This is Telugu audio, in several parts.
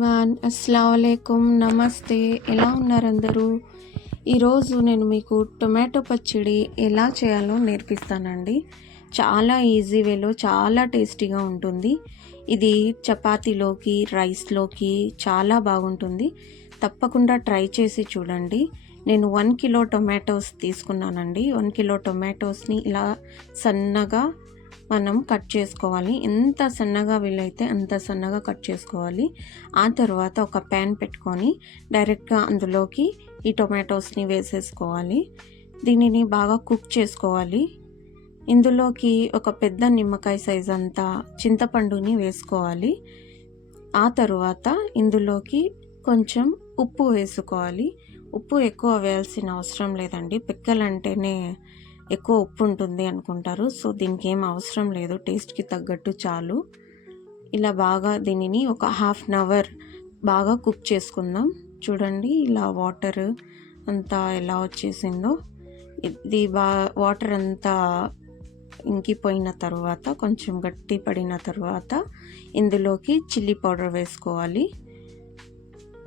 ఎవ్రీవన్, అస్సలాముఅలైకుం, నమస్తే. ఎలా ఉన్నారు అందరూ? ఈరోజు నేను మీకు టొమాటో పచ్చడి ఎలా చేయాలో నేర్పిస్తానండి. చాలా ఈజీ వేలో చాలా టేస్టీగా ఉంటుంది. ఇది చపాతీలోకి, రైస్లోకి చాలా బాగుంటుంది. తప్పకుండా ట్రై చేసి చూడండి. నేను 1 కిలో టొమాటోస్ తీసుకున్నానండి. 1 కిలో టొమాటోస్ని ఇలా సన్నగా మనం కట్ చేసుకోవాలి. ఎంత సన్నగా వీలైతే అంత సన్నగా కట్ చేసుకోవాలి. ఆ తర్వాత ఒక ప్యాన్ పెట్టుకొని డైరెక్ట్గా అందులోకి ఈ టొమాటోస్ని వేసేసుకోవాలి. దీనిని బాగా కుక్ చేసుకోవాలి. ఇందులోకి ఒక పెద్ద నిమ్మకాయ సైజ్ అంతా చింతపండుని వేసుకోవాలి. ఆ తర్వాత ఇందులోకి కొంచెం ఉప్పు వేసుకోవాలి. ఉప్పు ఎక్కువ వేయాల్సిన అవసరం లేదండి. పిక్కలంటేనే ఎక్కువ ఉప్పు ఉంటుంది అనుకుంటారు. సో దీనికి ఏం అవసరం లేదు, టేస్ట్కి తగ్గట్టు చాలు. ఇలా బాగా దీనిని ఒక 1/2 అవర్ బాగా కుక్ చేసుకుందాం. చూడండి ఇలా వాటర్ అంతా ఎలా వచ్చేసిందో. ఇది వాటర్ అంతా ఇంకిపోయిన తర్వాత, కొంచెం గట్టి పడిన తర్వాత ఇందులోకి చిల్లీ పౌడర్ వేసుకోవాలి.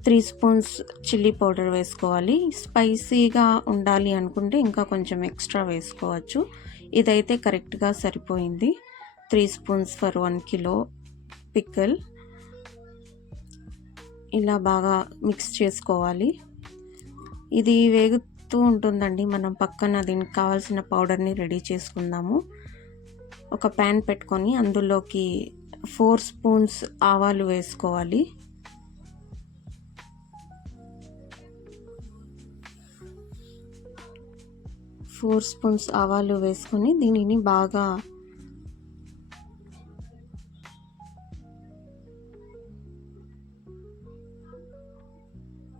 3 స్పూన్స్ చిల్లీ పౌడర్ వేసుకోవాలి. స్పైసీగా ఉండాలి అనుకుంటే ఇంకా కొంచెం ఎక్స్ట్రా వేసుకోవచ్చు. ఇదైతే కరెక్ట్గా సరిపోయింది. 3 స్పూన్స్ ఫర్ 1 కిలో పిక్కల్. ఇలా బాగా మిక్స్ చేసుకోవాలి. ఇది వేగుతూ ఉంటుందండి. మనం పక్కన దీనికి కావాల్సిన పౌడర్ని రెడీ చేసుకుందాము. ఒక ప్యాన్ పెట్టుకొని అందులోకి 4 స్పూన్స్ ఆవాలు వేసుకోవాలి. 4 స్పూన్స్ ఆవాలు వేసుకొని దీనిని బాగా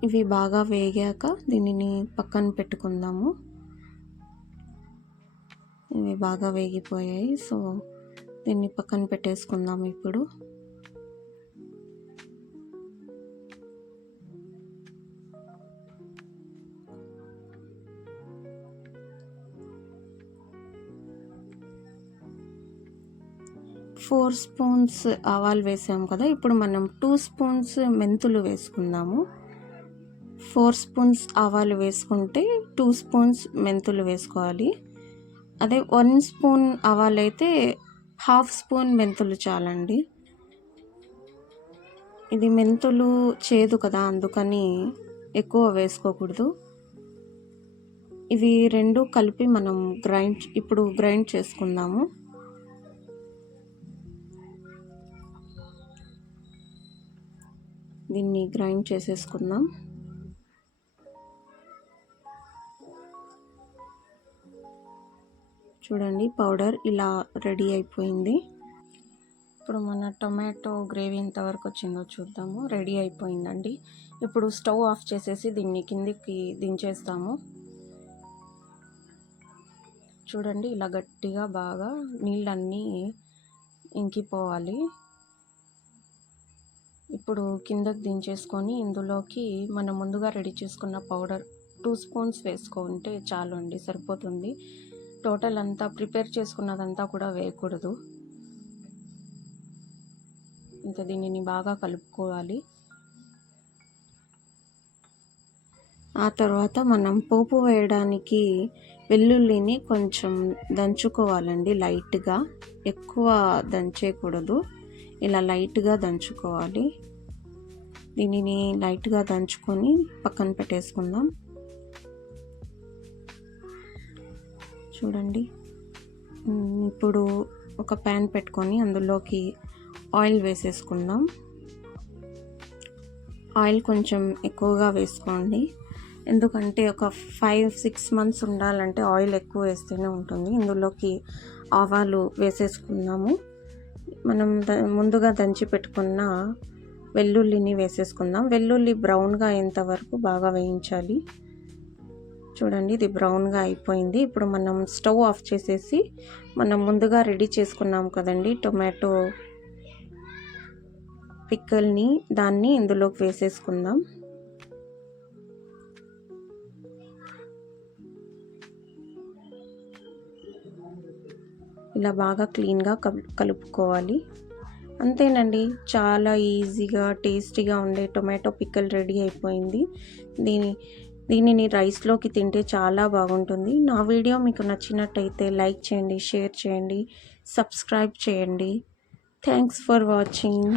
ఇవి బాగా వేగాక దీనిని పక్కన పెట్టుకుందాము. ఇవి బాగా వేగిపోయాయి. సో దీన్ని పక్కన పెట్టేసుకుందాం. ఇప్పుడు ఫోర్ స్పూన్స్ ఆవాలు వేసాము కదా. ఇప్పుడు మనం 2 స్పూన్స్ మెంతులు వేసుకుందాము. 4 స్పూన్స్ ఆవాలు వేసుకుంటే 2 స్పూన్స్ మెంతులు వేసుకోవాలి. అదే 1 స్పూన్ ఆవాలు అయితే 1/2 స్పూన్ మెంతులు చాలండి. ఇది మెంతులు చేదు కదా, అందుకని ఎక్కువ వేసుకోకూడదు. ఇవి రెండు కలిపి మనం ఇప్పుడు గ్రైండ్ చేసుకుందాము. దీన్ని గ్రైండ్ చేసేసుకుందాం. చూడండి పౌడర్ ఇలా రెడీ అయిపోయింది. ఇప్పుడు మన టొమాటో గ్రేవీ ఎంతవరకు వచ్చిందో చూద్దాము. రెడీ అయిపోయిందండి. ఇప్పుడు స్టవ్ ఆఫ్ చేసేసి దీన్ని కిందికి దించేస్తాము. చూడండి ఇలా గట్టిగా బాగా నీళ్ళన్నీ ఇంకిపోవాలి. ఇప్పుడు కిందకి దించేసుకొని ఇందులోకి మనం ముందుగా రెడీ చేసుకున్న పౌడర్ 2 స్పూన్స్ వేసుకుంటే చాలు అండి, సరిపోతుంది. టోటల్ అంతా ప్రిపేర్ చేసుకున్నదంతా కూడా వేయకూడదు. ఇంకా దీనిని బాగా కలుపుకోవాలి. ఆ తర్వాత మనం పోపు వేయడానికి వెల్లుల్లిని కొంచెం దంచుకోవాలండి. లైట్గా, ఎక్కువ దంచేయకూడదు. ఇలా లైట్గా దంచుకోవాలి. దీనిని లైట్గా దంచుకొని పక్కన పెట్టేసుకుందాం. చూడండి ఇప్పుడు ఒక ప్యాన్ పెట్టుకొని అందులోకి ఆయిల్ వేసేసుకుందాం. ఆయిల్ కొంచెం ఎక్కువగా వేసుకోండి. ఎందుకంటే ఒక 5-6 మంత్స్ ఉండాలంటే ఆయిల్ ఎక్కువ వేస్తేనే ఉంటుంది. ఇందులోకి ఆవాలు వేసేసుకుందాము. మనం ముందుగా దంచి పెట్టుకున్న వెల్లుల్లిని వేసేసుకుందాం. వెల్లుల్లి బ్రౌన్గా అయ్యేంత వరకు బాగా వేయించాలి. చూడండి ఇది బ్రౌన్గా అయిపోయింది. ఇప్పుడు మనం స్టవ్ ఆఫ్ చేసేసి మనం ముందుగా రెడీ చేసుకున్నాం కదండి టొమాటో పిక్కల్ని, దాన్ని ఇందులోకి వేసేసుకుందాం. ఇలా బాగా క్లీన్గా కలుపుకోవాలి. అంతేనండి, చాలా ఈజీగా టేస్టీగా ఉండే టొమాటో పిక్కల్ రెడీ అయిపోయింది. దీనిని రైస్లోకి తింటే చాలా బాగుంటుంది. నా వీడియో మీకు నచ్చినట్టయితే లైక్ చేయండి, షేర్ చేయండి, సబ్స్క్రైబ్ చేయండి. Thanks for watching.